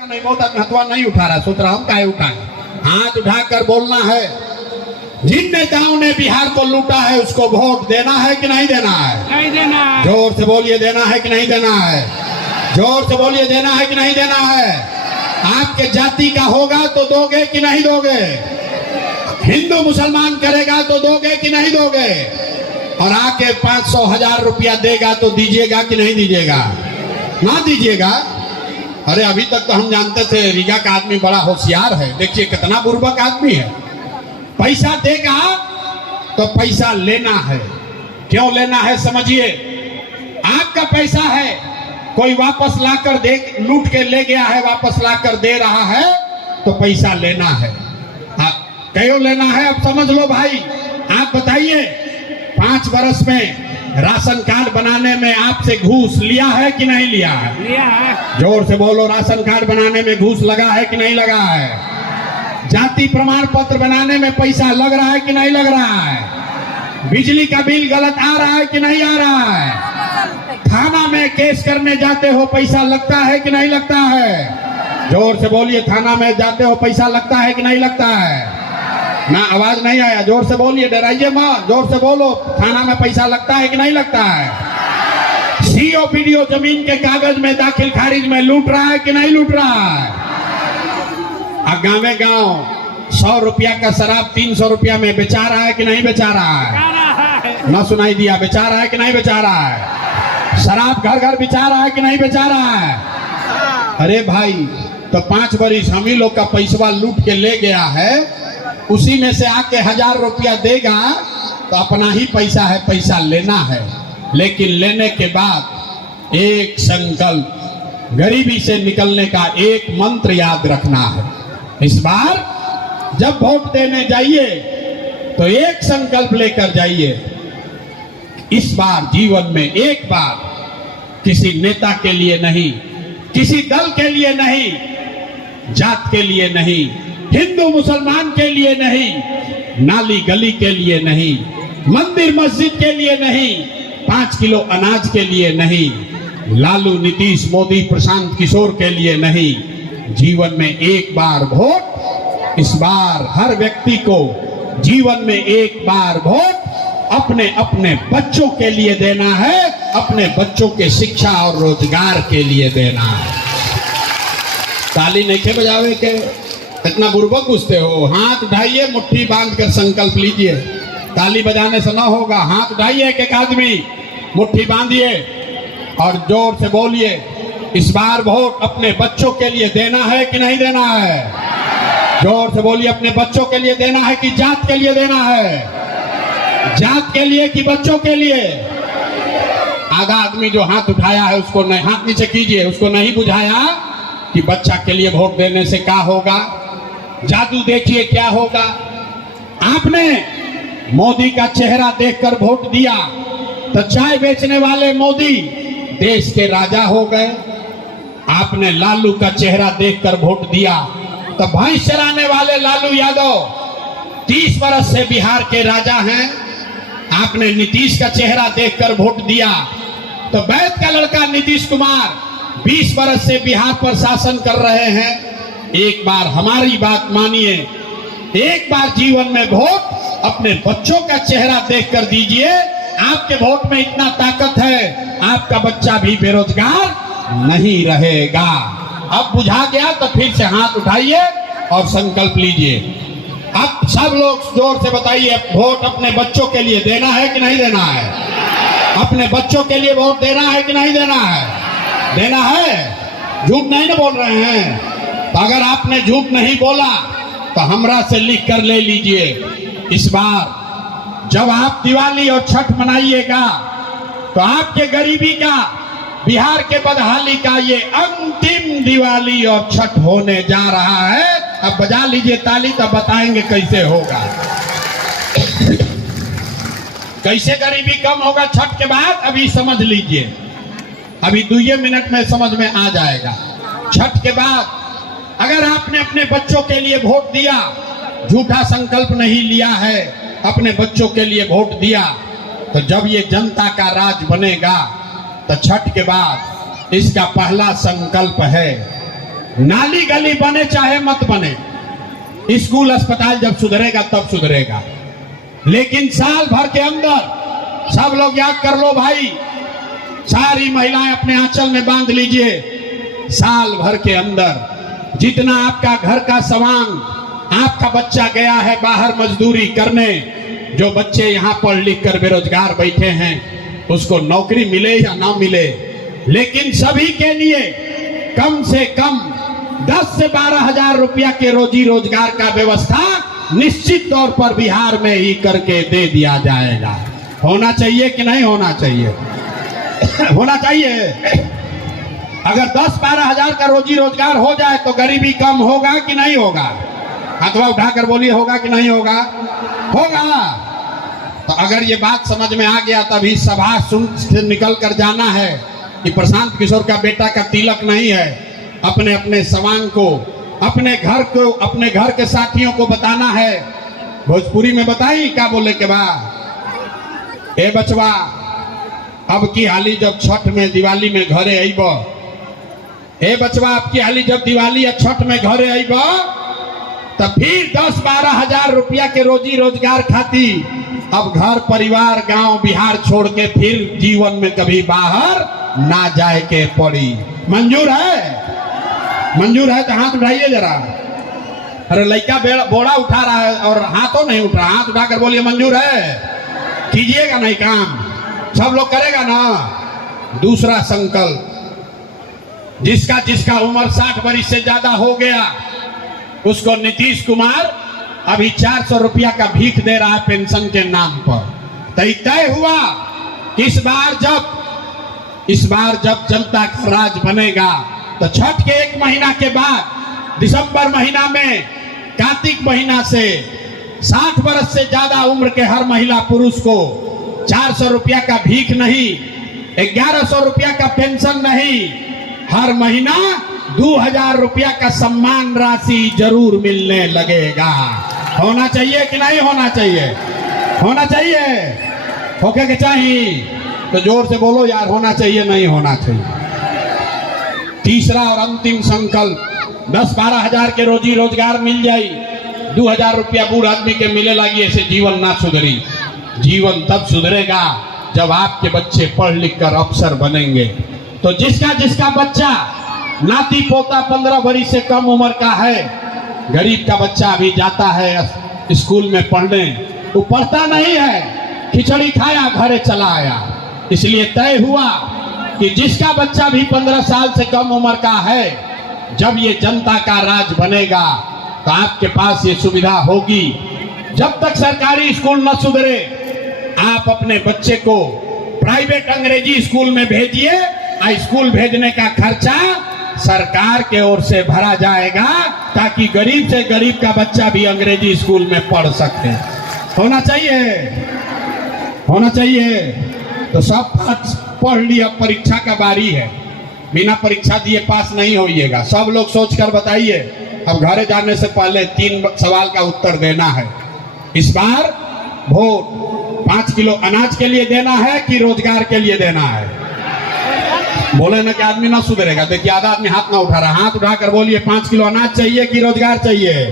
नहीं, बहुत हथवा नहीं उठा रहा, सोच रहा हूँ काहे उठाए। हाथ उठाकर बोलना है, जिन नेताओं ने बिहार को लूटा है उसको वोट देना है कि नहीं देना है? नहीं देना है। जोर से बोलिए, देना है कि नहीं देना है? जोर से बोलिए, देना है कि नहीं देना है? आपके जाति का होगा तो दोगे कि नहीं दोगे? हिंदू मुसलमान करेगा तो दोगे कि नहीं दोगे? और आके 500,000 रुपया देगा तो दीजिएगा कि नहीं दीजिएगा? ना दीजिएगा। अरे अभी तक तो हम जानते थे रीगा का आदमी बड़ा होशियार है, देखिए कितना बुर्बक आदमी है। पैसा देगा तो पैसा लेना है। क्यों लेना है समझिए, आपका पैसा है, कोई वापस लाकर दे, लूट के ले गया है, वापस लाकर दे रहा है तो पैसा लेना है। क्यों लेना है अब समझ लो भाई। आप बताइए, 5 वर्ष में राशन कार्ड बनाने में आपसे घूस लिया है कि नहीं लिया है? लिया है। जोर से बोलो, राशन कार्ड बनाने में घूस लगा है कि नहीं लगा है? जाति प्रमाण पत्र बनाने में पैसा लग रहा है कि नहीं लग रहा है? बिजली का बिल गलत आ रहा है कि नहीं आ रहा है? थाना में केस करने जाते हो पैसा लगता है कि नहीं लगता है? जोर से बोलिए, थाना में जाते हो पैसा लगता है कि नहीं लगता है? ना, आवाज नहीं आया, जोर से बोलिए, डराइए मत, जोर से बोलो, थाना में पैसा लगता है कि नहीं लगता है? सीओ पीडीओ जमीन के कागज में दाखिल खारिज में लूट रहा है कि नहीं लूट रहा है? गाँव गाँव 100 रुपया का शराब 300 रुपया में बेचा रहा है कि नहीं बेचा रहा है? ना सुनाई दिया, बेचा रहा है कि नहीं बेचा रहा है? शराब घर घर बेचा रहा है कि नहीं बेचा रहा है? अरे भाई, तो 5 बरिस हम ही लोग का पैसा लूट के ले गया है, उसी में से आके 1000 रुपया देगा तो अपना ही पैसा है, पैसा लेना है। लेकिन लेने के बाद एक संकल्प, गरीबी से निकलने का एक मंत्र याद रखना है। इस बार जब वोट देने जाइए तो एक संकल्प लेकर जाइए, इस बार जीवन में एक बार किसी नेता के लिए नहीं, किसी दल के लिए नहीं, जात के लिए नहीं, हिंदू मुसलमान के लिए नहीं, नाली गली के लिए नहीं, मंदिर मस्जिद के लिए नहीं, 5 किलो अनाज के लिए नहीं, लालू नीतीश मोदी प्रशांत किशोर के लिए नहीं, जीवन में एक बार वोट। इस बार हर व्यक्ति को जीवन में एक बार वोट अपने अपने बच्चों के लिए देना है, अपने बच्चों के शिक्षा और रोजगार के लिए देना है। ताली नहीं के बजावे के, इतना बुर्बक घुसते हो। हाथ उठाइए, मुट्ठी बांध कर संकल्प लीजिए। ताली बजाने से ना होगा, हाथ उठाइए एक आदमी, मुट्ठी बांधिए और जोर से बोलिए, इस बार वोट अपने बच्चों के लिए देना है कि नहीं देना है? जोर से बोलिए, अपने बच्चों के लिए देना है कि जात के लिए देना है? जात के लिए कि बच्चों के लिए? आधा आदमी जो हाथ उठाया है उसको नहीं, हाथ नीचे कीजिए, उसको नहीं बुझाया कि बच्चा के लिए वोट देने से क्या होगा। जादू देखिए क्या होगा। आपने मोदी का चेहरा देखकर वोट दिया तो चाय बेचने वाले मोदी देश के राजा हो गए। आपने लालू का चेहरा देखकर वोट दिया तो भैंस चराने वाले लालू यादव 30 वर्ष से बिहार के राजा हैं। आपने नीतीश का चेहरा देखकर वोट दिया तो वैद का लड़का नीतीश कुमार 20 वर्ष से बिहार पर शासन कर रहे हैं। एक बार हमारी बात मानिए, एक बार जीवन में वोट अपने बच्चों का चेहरा देखकर दीजिए। आपके वोट में इतना ताकत है, आपका बच्चा भी बेरोजगार नहीं रहेगा। अब बुझा गया तो फिर से हाथ उठाइए और संकल्प लीजिए। अब सब लोग जोर से बताइए, वोट अपने बच्चों के लिए देना है कि नहीं देना है? अपने बच्चों के लिए वोट देना है कि नहीं देना है? देना है, झूठ नहीं ना बोल रहे हैं? तो अगर आपने झूठ नहीं बोला तो हमरा से लिख कर ले लीजिए। इस बार जब आप दिवाली और छठ मनाइएगा तो आपके गरीबी का, बिहार के बदहाली का ये अंतिम दिवाली और छठ होने जा रहा है। अब बजा लीजिए ताली, तब बताएंगे कैसे होगा, कैसे गरीबी कम होगा छठ के बाद। अभी समझ लीजिए, अभी 2 मिनट में समझ में आ जाएगा। छठ के बाद अगर आपने अपने बच्चों के लिए वोट दिया, झूठा संकल्प नहीं लिया है, अपने बच्चों के लिए वोट दिया, तो जब ये जनता का राज बनेगा तो छठ के बाद इसका पहला संकल्प है नाली गली बने चाहे मत बने, स्कूल अस्पताल जब सुधरेगा तब सुधरेगा। लेकिन साल भर के अंदर सब लोग याद कर लो भाई, सारी महिलाएं अपने आंचल में बांध लीजिए, साल भर के अंदर जितना आपका घर का सवांग, आपका बच्चा गया है बाहर मजदूरी करने, जो बच्चे यहाँ पढ़ लिख कर बेरोजगार बैठे हैं उसको नौकरी मिले या ना मिले, लेकिन सभी के लिए कम से कम 10 से 12 हजार रुपया के रोजी रोजगार का व्यवस्था निश्चित तौर पर बिहार में ही करके दे दिया जाएगा। होना चाहिए कि नहीं होना चाहिए? होना चाहिए। अगर 10-12 हजार का रोजी रोजगार हो जाए तो गरीबी कम होगा कि नहीं होगा? हाथवा उठाकर बोलिए, होगा कि नहीं होगा? होगा। तो अगर ये बात समझ में आ गया तभी सभा सुन से निकल कर जाना है कि प्रशांत किशोर का बेटा का तिलक नहीं है, अपने अपने सवांग को, अपने घर के साथियों को बताना है। भोजपुरी में बताई क्या बोले के बाद, ए बचवा अब की हाली जब छठ में दिवाली में घरे आईब, ए बचवा अब की हाली जब दिवाली या छठ में घरे आईब तो फिर 10-12 हजार रुपया के रोजी रोजगार खाती अब घर परिवार गांव बिहार छोड़ के फिर जीवन में कभी बाहर ना जाए के पड़ी। मंजूर है? मंजूर है तो हाथ उठाइए जरा। अरे लड़का बोड़ा उठा रहा है और हाथों नहीं उठ रहा, हाथ उठाकर बोलिए मंजूर है। कीजिएगा नहीं काम, सब लोग करेगा ना। दूसरा संकल्प, जिसका उम्र 60 वर्ष से ज्यादा हो गया उसको नीतीश कुमार अभी 400 रुपया का भीख दे रहा है पेंशन के नाम पर। तो तय हुआ कि इस बार जब जनता का राज बनेगा तो छठ के 1 महीना के बाद दिसंबर महीना में, कार्तिक महीना से 60 वर्ष से ज्यादा उम्र के हर महिला पुरुष को 400 रुपया का भीख नहीं, 1100 रुपया का पेंशन नहीं, हर महीना 2000 रुपया का सम्मान राशि जरूर मिलने लगेगा। होना चाहिए कि नहीं होना चाहिए? होना चाहिए। होके के चाहिए तो जोर से बोलो यार, होना चाहिए नहीं होना चाहिए। तीसरा और अंतिम संकल्प, 10-12 हजार के रोजी रोजगार मिल जाई, 2000 रुपया बूढ़ आदमी के मिले लगी, ऐसे जीवन ना सुधरी। जीवन तब सुधरेगा जब आपके बच्चे पढ़ लिख कर अफसर बनेंगे। तो जिसका बच्चा नाती पोता 15 वर्ष से कम उम्र का है, गरीब का बच्चा अभी जाता है स्कूल में पढ़ने, वो पढ़ता नहीं है, खिचड़ी खाया घरे चला आया। इसलिए तय हुआ कि जिसका बच्चा भी 15 साल से कम उम्र का है, जब ये जनता का राज बनेगा तो आपके पास ये सुविधा होगी। जब तक सरकारी स्कूल न सुधरे, आप अपने बच्चे को प्राइवेट अंग्रेजी स्कूल में भेजिए, स्कूल भेजने का खर्चा सरकार के ओर से भरा जाएगा ताकि गरीब से गरीब का बच्चा भी अंग्रेजी स्कूल में पढ़ सके। होना चाहिए, होना चाहिए। तो सब पढ़ लिया, परीक्षा का बारी है, बिना परीक्षा दिए पास नहीं होइएगा। सब लोग सोचकर बताइए। अब घरे जाने से पहले 3 सवाल का उत्तर देना है। इस बार वोट 5 किलो अनाज के लिए देना है कि रोजगार के लिए देना है? बोले ना कि आदमी ना सुधरेगा। देखिए आधा आदमी हाथ ना उठा रहा, हाथ उठाकर बोलिए 5 किलो अनाज चाहिए कि रोजगार चाहिए?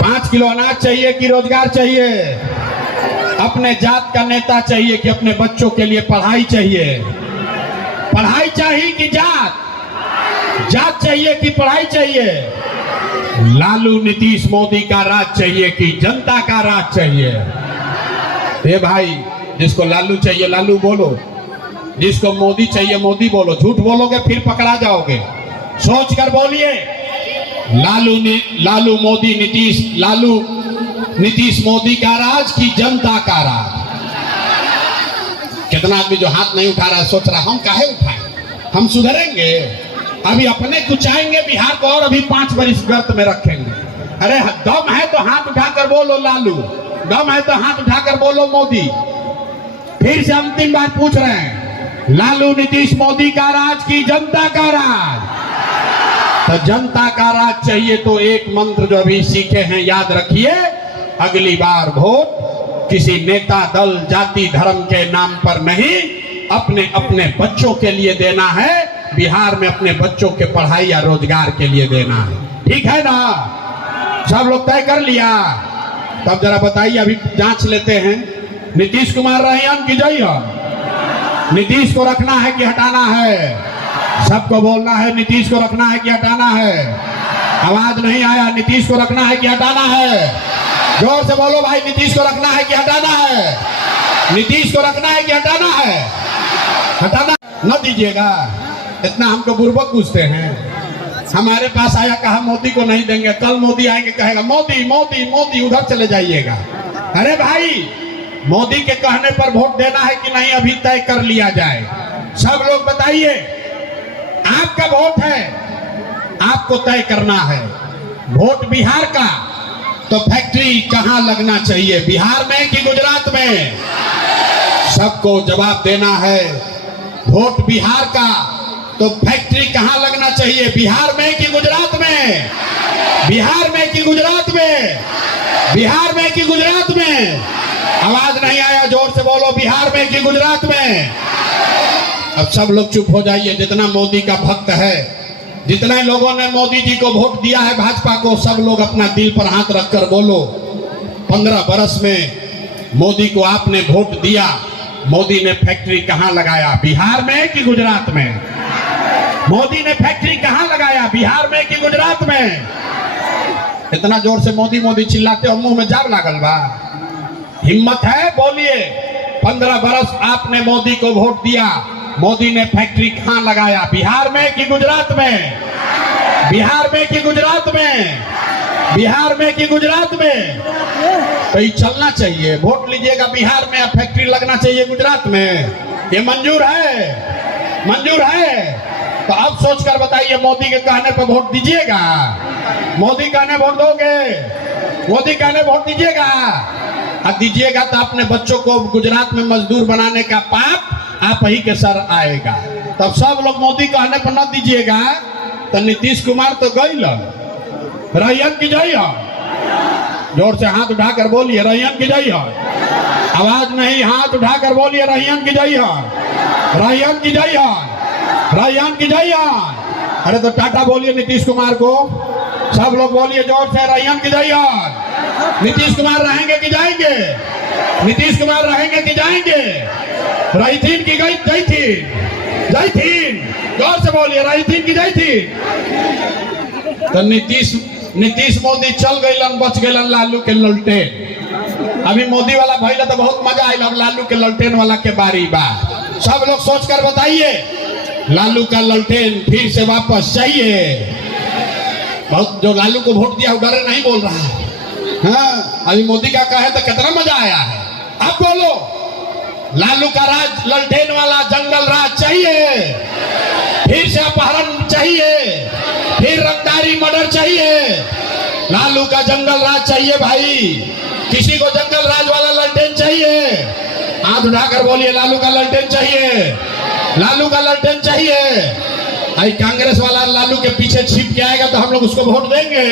5 किलो अनाज चाहिए कि रोजगार चाहिए? अपने जात का नेता चाहिए कि अपने बच्चों के लिए पढ़ाई चाहिए? पढ़ाई चाहिए कि जात चाहिए कि पढ़ाई चाहिए? लालू नीतीश मोदी का राज चाहिए कि जनता का राज चाहिए? ये भाई, जिसको लालू चाहिए लालू बोलो, जिसको मोदी चाहिए मोदी बोलो। झूठ बोलोगे फिर पकड़ा जाओगे। सोच कर बोलिए, लालू नीतीश मोदी का राज की जनता का राज? कितना आदमी जो हाथ नहीं उठा रहा है सोच रहा हम काहे उठाएं, हम सुधरेंगे? अभी अपने कुचाएंगे बिहार को और अभी 5 वर्ष गर्त में रखेंगे। अरे दम है तो हाथ उठाकर बोलो लालू, दम है तो हाथ उठाकर बोलो मोदी। फिर से अंतिम बार पूछ रहे हैं, लालू नीतीश मोदी का राज की जनता का राज? तो जनता का राज चाहिए तो एक मंत्र जो अभी सीखे हैं याद रखिए, अगली बार वोट किसी नेता दल जाति धर्म के नाम पर नहीं, अपने अपने बच्चों के लिए देना है बिहार में अपने बच्चों के पढ़ाई या रोजगार के लिए देना है। ठीक है ना? सब लोग तय कर लिया? तब जरा बताइए, अभी जांच लेते हैं। नीतीश कुमार रहियन की जय हो? नीतीश को रखना है कि हटाना है? सबको बोलना है, नीतीश को रखना है कि हटाना है? आवाज नहीं आया। नीतीश को रखना है कि हटाना है? जोर से बोलो भाई, नीतीश को रखना है कि हटाना है? नीतीश को रखना है कि हटाना है? हटाना न दीजिएगा। इतना हमको बुर्बक पूछते हैं। हमारे पास आया, कहा मोदी को नहीं देंगे। कल मोदी आएंगे, कहेगा मोदी मोदी मोदी, उधर चले जाइएगा। अरे भाई, मोदी के कहने पर वोट देना है कि नहीं, अभी तय कर लिया जाए। सब लोग बताइए, आपका वोट है, आपको तय करना है। वोट बिहार का, तो फैक्ट्री कहां लगना चाहिए, बिहार में कि गुजरात में? सबको जवाब देना है। वोट बिहार का, तो फैक्ट्री कहां लगना चाहिए, बिहार में कि गुजरात में? बिहार में कि गुजरात में? बिहार में कि गुजरात में? आवाज नहीं आया। जोर से बोलो, बिहार में कि गुजरात में? अब सब लोग चुप हो जाइए। जितना मोदी का भक्त है, जितने लोगों ने मोदी जी को वोट दिया है, भाजपा को, सब लोग अपना दिल पर हाथ रखकर बोलो, 15 बरस में मोदी को आपने वोट दिया, मोदी ने फैक्ट्री कहां लगाया, बिहार में कि गुजरात में? मोदी ने फैक्ट्री कहां लगाया, बिहार में कि गुजरात में? इतना जोर से मोदी मोदी चिल्लाते हो, मुंह में जाब लागल बा? हिम्मत है, बोलिए। 15 बरस आपने मोदी को वोट दिया, मोदी ने फैक्ट्री कहां लगाया, बिहार में कि गुजरात में? बिहार में कि गुजरात में? बिहार में कि गुजरात में? तो ये चलना चाहिए। वोट लीजिएगा बिहार में, फैक्ट्री लगना चाहिए गुजरात में। ये मंजूर है? मंजूर है? तो अब सोचकर बताइए, मोदी के कहने पर वोट दीजिएगा? मोदी कहने वोट दोगे? मोदी कहने वोट दीजिएगा? अब दीजिएगा तो अपने बच्चों को गुजरात में मजदूर बनाने का पाप आप ही के सर आएगा। तब सब लोग मोदी कहने पर न दीजिएगा। तो नीतीश कुमार तो गई रैयत की जय हो? जोर से हाथ उठाकर बोलिए, रैयत की जय हो? आवाज नहीं, हाथ उठाकर बोलिए, रैयत की जय हो? रैयत की जय हो? रैयत की जय हो? अरे तो टाटा बोलिए नीतीश कुमार को। सब लोग बोलिए जोर से, रैयत की जय हो? नीतीश कुमार रहेंगे कि जाएंगे? नीतीश कुमार रहेंगे कि जाएंगे? रहीथीन की गई, जय थी, जय थी। जोर से बोलिए, रहीथीन की जय थी। तो नीतीश मोदी चल गईलन, बच गईलन लालू के ललटेन। अभी मोदी वाला भइला तो बहुत मजा आयल, अब लालू के ललटेन वाला के बारी बा। सब लोग सोचकर बताइए, लालू का ललटेन फिर से वापस चाहिए? बहुत जो लालू को वोट दिया डरे नहीं बोल रहा है। हाँ, अभी मोदी का कहे तो कितना मजा आया है। अब बोलो, लालू का राज, ललटेन वाला जंगल राज चाहिए? फिर से अपहरण चाहिए? फिर रंगदारी मर्डर चाहिए? लालू का जंगल राज चाहिए भाई। किसी को जंगल राज वाला ललटेन चाहिए? हाथ उठाकर बोलिए, लालू का ललटेन चाहिए? लालू का ललटेन चाहिए? आई कांग्रेस वाला लालू के पीछे छिप के आएगा तो हम लोग उसको वोट देंगे?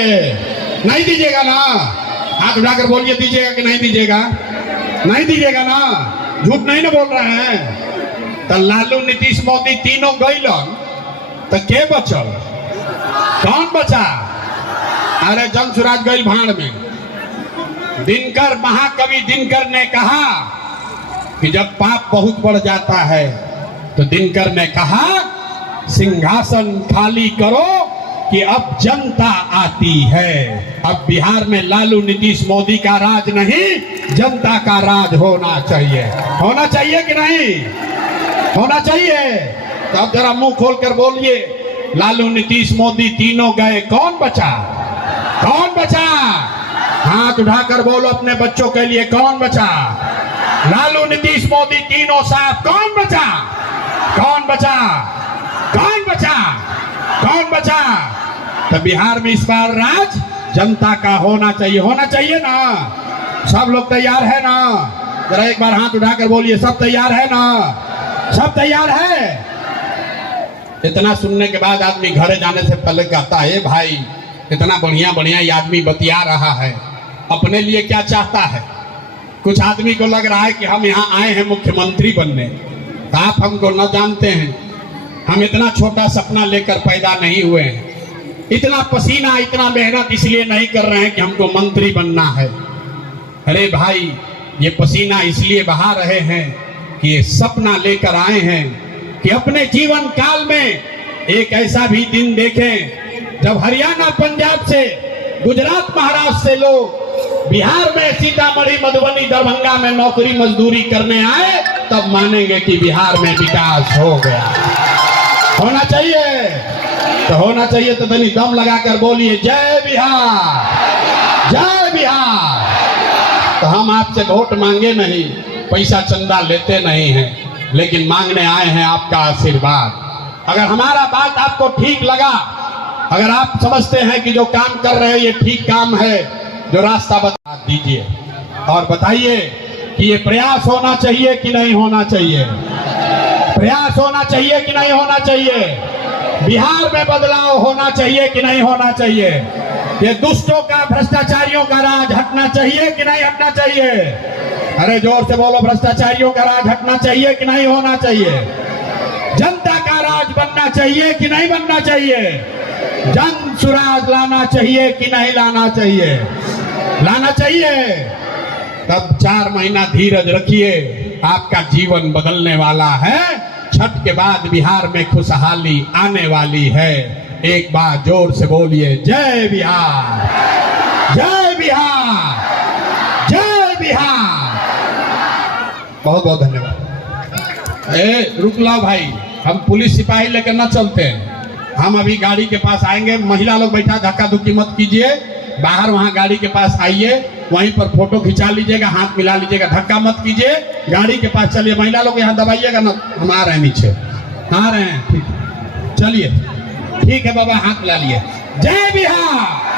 नहीं दीजिएगा ना? हाथ उठाकर बोलिए, दीजिएगा कि नहीं दीजिएगा? नहीं दीजिएगा ना? झूठ नहीं ना बोल रहे हैं? तो लालू, नीतीश, मोदी तीनों गईलन, तो के बचल? कौन बचा? अरे जंग सुराज गई भाड़ में। दिनकर, महाकवि दिनकर ने कहा कि जब पाप बहुत बढ़ जाता है तो दिनकर ने कहा, सिंहासन खाली करो कि अब जनता आती है। अब बिहार में लालू, नीतीश, मोदी का राज नहीं, जनता का राज होना चाहिए। होना चाहिए कि नहीं? होना चाहिए। तो अब जरा मुंह खोलकर बोलिए, लालू, नीतीश, मोदी तीनों गए, कौन बचा? कौन बचा? हाथ उठाकर बोलो अपने बच्चों के लिए, कौन बचा? लालू, नीतीश, मोदी तीनों साथ, कौन बचा? कौन बचा? कौन बचा? कौन बचा? तो बिहार में इस बार राज जनता का होना चाहिए। होना चाहिए ना? सब लोग तैयार है ना? जरा एक बार हाथ उठाकर बोलिए, सब तैयार है ना? सब तैयार है? इतना सुनने के बाद आदमी घर जाने से पहले कहता है, भाई इतना बढ़िया बढ़िया ये आदमी बतिया रहा है, अपने लिए क्या चाहता है? कुछ आदमी को लग रहा है कि हम यहाँ आए हैं मुख्यमंत्री बनने। तो आप हमको न जानते हैं, हम इतना छोटा सपना लेकर पैदा नहीं हुए हैं, इतना पसीना इतना मेहनत इसलिए नहीं कर रहे हैं कि हमको मंत्री बनना है। अरे भाई, ये पसीना इसलिए बहा रहे हैं कि ये सपना लेकर आए हैं कि अपने जीवन काल में एक ऐसा भी दिन देखें जब हरियाणा पंजाब से, गुजरात महाराष्ट्र से लोग बिहार में सीतामढ़ी मधुबनी दरभंगा में नौकरी मजदूरी करने आए, तब मानेंगे कि बिहार में विकास हो गया। होना चाहिए तो होना चाहिए तो तनी दम लगाकर बोलिए जय बिहार, जय बिहार। तो हम आपसे वोट मांगे नहीं, पैसा चंदा लेते नहीं हैं, लेकिन मांगने आए हैं आपका आशीर्वाद। अगर हमारा बात आपको ठीक लगा, अगर आप समझते हैं कि जो काम कर रहे हैं ये ठीक काम है, जो रास्ता बता दीजिए और बताइए कि ये प्रयास होना चाहिए कि नहीं होना चाहिए, प्रयास होना चाहिए कि नहीं होना चाहिए, बिहार में बदलाव होना चाहिए कि नहीं होना चाहिए, ये दुष्टों का, भ्रष्टाचारियों का राज हटना चाहिए कि नहीं हटना चाहिए। अरे जोर से बोलो, भ्रष्टाचारियों का राज हटना चाहिए कि नहीं होना चाहिए, जनता का राज बनना चाहिए कि नहीं बनना चाहिए, जन सुराज लाना चाहिए कि नहीं लाना चाहिए, लाना चाहिए। तब 4 महीना धीरज रखिए, आपका जीवन बदलने वाला है। छठ के बाद बिहार में खुशहाली आने वाली है। एक बार जोर से बोलिए जय बिहार, जय बिहार, जय बिहार। बहुत बहुत धन्यवाद। रुक लाओ भाई, हम पुलिस सिपाही लेकर ना चलते हैं, हम अभी गाड़ी के पास आएंगे। महिला लोग बैठा, धक्का धुक्की मत कीजिए, बाहर वहां गाड़ी के पास आइए, वहीं पर फोटो खिंचा लीजिएगा, हाथ मिला लीजिएगा, धक्का मत कीजिए, गाड़ी के पास चलिए। महिला लोग यहाँ दबाइएगा ना, हम आ रहे हैं नीचे, आ रहे हैं, ठीक, चलिए, ठीक है बाबा, हाथ मिला लिए। जय बिहार।